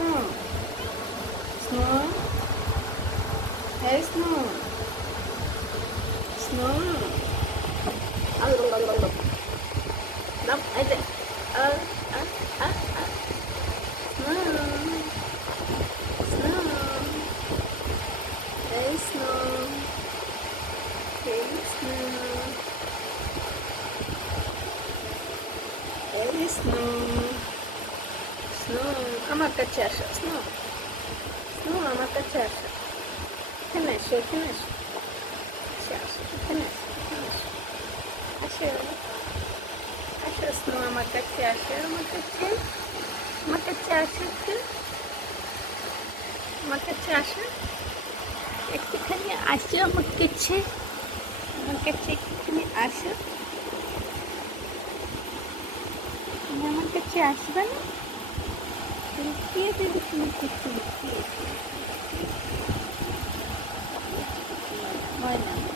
Snow. Snow. Hey, Snow. Snow. Đọc ấy thế. Snow. Snow. Hey, Snow. Hey, Snow. Hey, Snow. Snow. আমার কাছে আসো, Snow. Snow, আমার কাছে আসো। এখানে এসো, এখানে এসো। আসো, এখানে এসো, এখানে এসো। আসো। আসো, Snow, আমার কাছে আসো, আমার কাছে। আমার কাছে আসো একটু। আমার কাছে আসো। একটুখানি আসো আমার কাছে। আমার কাছে একটুখানি আসো। তুমি আমার কাছে আসবে না? লুকিয়ে দেবে তুমি কিছু লুকিয়ে। ময়না